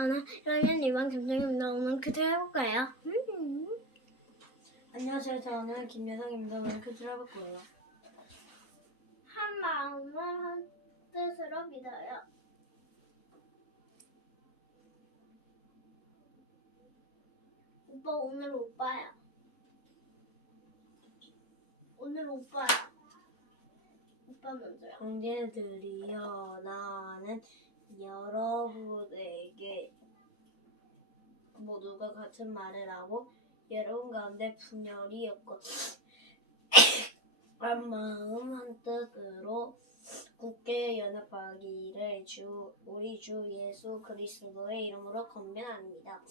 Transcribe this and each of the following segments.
저는 1학년 2반 김정입니다. 오늘 퀴즈 해볼 거예요. 음. 안녕하세요. 저는 김여성입니다. 오늘 퀴즈를 해볼 거예요. 한 마음을 한 뜻으로 믿어요. 오빠 오늘 오빠야. 오늘 오빠야. 오빠 먼저요. 형제들이여 나는 여러분에게 모두가 같은 말을 하고 여러분 가운데 분열이 없고 한 마음 한 뜻으로 굳게 연합하기를 주 우리 주 예수 그리스도의 이름으로 건면합니다.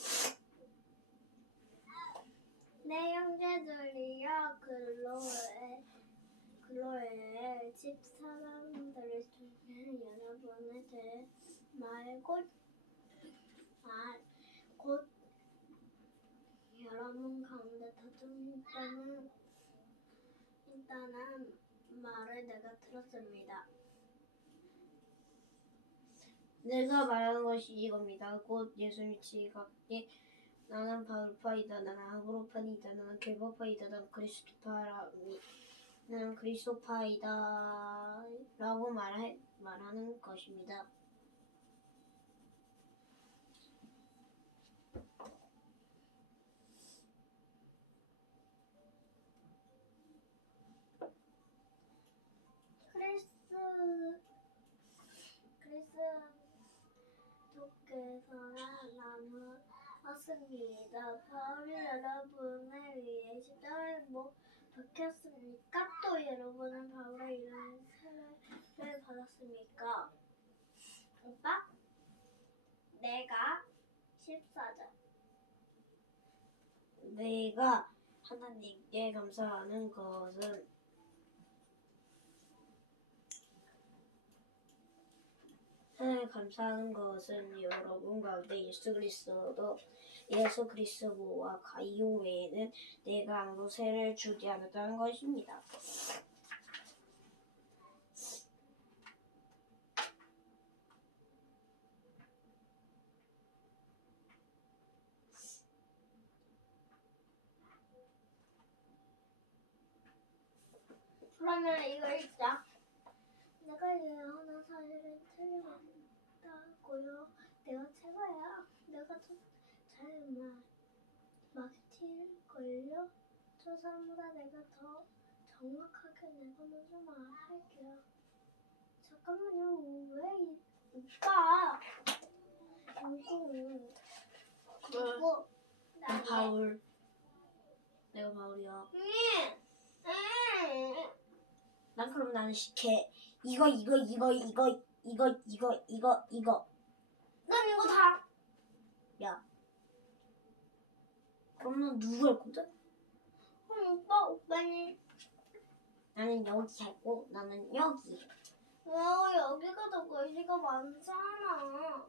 내 형제들이여 글로에 글로에 집 사람들 중에 여러분의 제 말곧 말곧 여러분 가운데 다툼 있다는 있다는 말을 내가 들었습니다. 내가 말하는 것이 이겁니다. 곧 예수님 지각게 나는 바울파이다. 나는 아브로파이다. 나는 개버파이다. 나는 그리스도파라니. 나는 그리스도파이다. 라고 말해, 말하는 것입니다. 크리스 크리스 도께서는 나무 왔습니다. 바울이 여러분을 위해 십자가에 못 박혔습니까? 또 여러분은 바울의 이런 세례를 받았습니까? 오빠? 내가 14절 내가 하나님께 감사하는 것은 하나님 감사하는 것은 여러분 가운데 예수 그리스도 예수 그리스도와 가이오 외에는 내가 아무 세를 주지 않았다는 것입니다. 그러면 이거 읽자. 내가 예언한 사실은 틀림 더잘 막힐 걸요. 저 사람보다 내가 더 정확하게 내가 먼저 말할게요. 잠깐만요. 왜 이, 오빠? 이거 이거 나 바울 내가 바울이야. 난 그럼 나는 식혜 이거 이거 이거 이거 이거 이거 이거 이거 난 이거 다. 야 그럼 넌 누구 할 건데? 그럼 오빠 오빠는 나는 여기 할고 나는 여기 왜 여기가 더 글씨가 많잖아.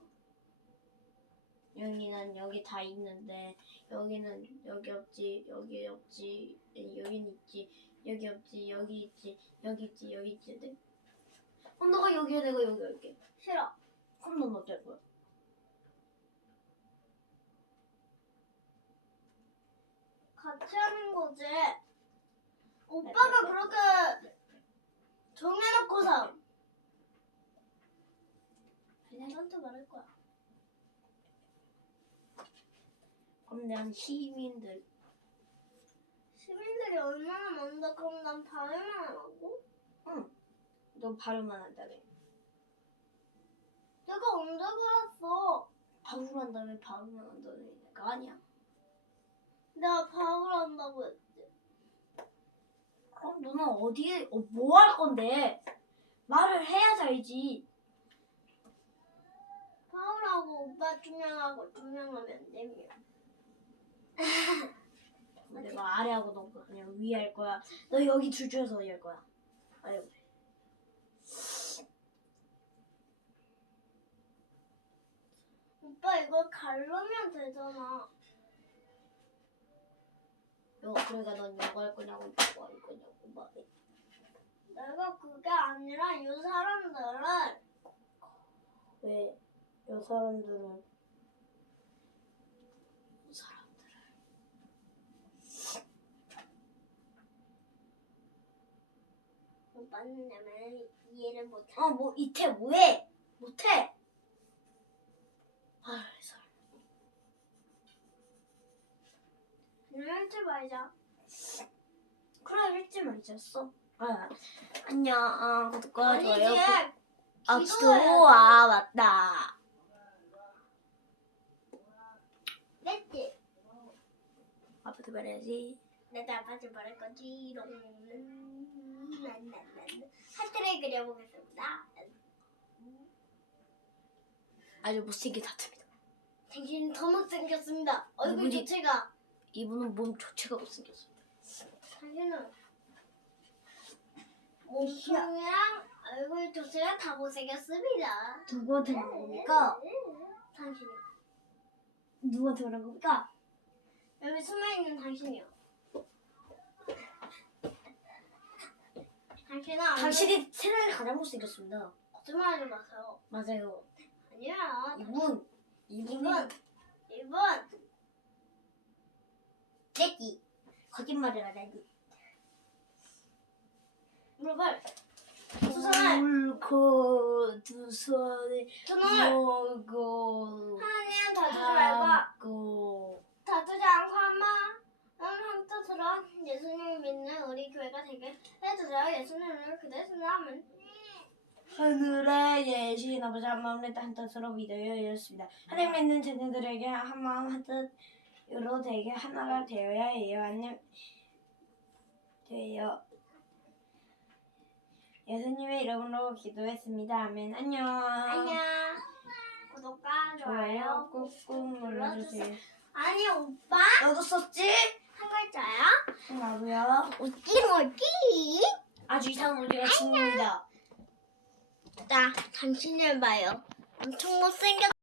여기는 여기 다 있는데 여기는 여기 없지 여기 없지 여긴 있지 여기 없지 여기 있지 여기 있지 여기 있지 네? 그럼 너가 여기 해 내가 여기 할게 싫어. 그럼 넌 어떨 거야? 같이 하는 거지. 오빠가 그렇게 정해놓고서 내한테 말할 거야. 그럼 난 시민들 시민들이 얼마나 많은데 그럼 난 발음만 하고? 너 발음만 한다며 내가 언제 그랬어? 발음 한다며 발음만 한다며 내가 아니야 내가 밥을 한다고 했지. 그럼 너는 어디에 뭐 할 건데 말을 해야 살지 밥을하고 오빠 두 명하고 두 명하면 되면. 내가 아래 하고 너 그냥 위에 할 거야 너 여기 줄 줄서 어디 할 거야 아유 오빠 이걸 가르면 되잖아. 그러니까 넌 이거 할 거냐고 이거 할 거냐고 말해. 내가 그게 아니라 이 사람들은 왜? 요 사람들은 이 사람들은 뭐 오빠는 나만 이해를 못해. 아, 뭐 이태 뭐해? 말자. 그래, 일찍. 아, 안녕. 아, 구독과. 좋아요. 꾹- 아, 기도해야지. 기도. 아, 맞다. 뺐지. 아빠도 말해야지. 내가 아빠한테 말할 거지. 하트를 그려보겠습니다. 아주 못생긴 다트입니다. 당신은 더 못생겼습니다. 얼굴? 자체가. 이분은 몸 자체가 못생겼습니다. 당신은 몸통이랑 얼굴 자체가 다 못생겼습니다. 누구한테 말한 겁니까? 당신이. 누구한테 말한 겁니까? 여기 숨어있는 당신이요. 당신은 당신이 세상에 가장 못생겼습니다. 거짓말하지 마세요. 맞아요. 아니야. 이분, 이분은 이분, 이분, 떼기. 거짓말을 하다니. 손을, 물고 두 손에 두 먹고 하나님 다투지 말고, 다투지 않고 한마, 한 뜻으로 예수님을 믿는 우리 교회가 되게 해주세요. 예수님을 그대 순하면 하늘에 계신 아버지 한 마음을 한 뜻으로 믿어요 이렇습니다. 하나님 믿는 자녀들에게 한 마음 한뜻 으로 되게 하나가 되어야 해요. 안녕 돼요. 예수님의 이름으로 기도했습니다. 아멘. 안녕. 안녕. 구독과 좋아요 꾹꾹 눌러주세요. 아니 오빠 너도 썼지? 한 글자야? 나도요. 어디 어디? 아주 이상한 우리가 친구입니다. 나 당신을 봐요. 엄청 못생겼.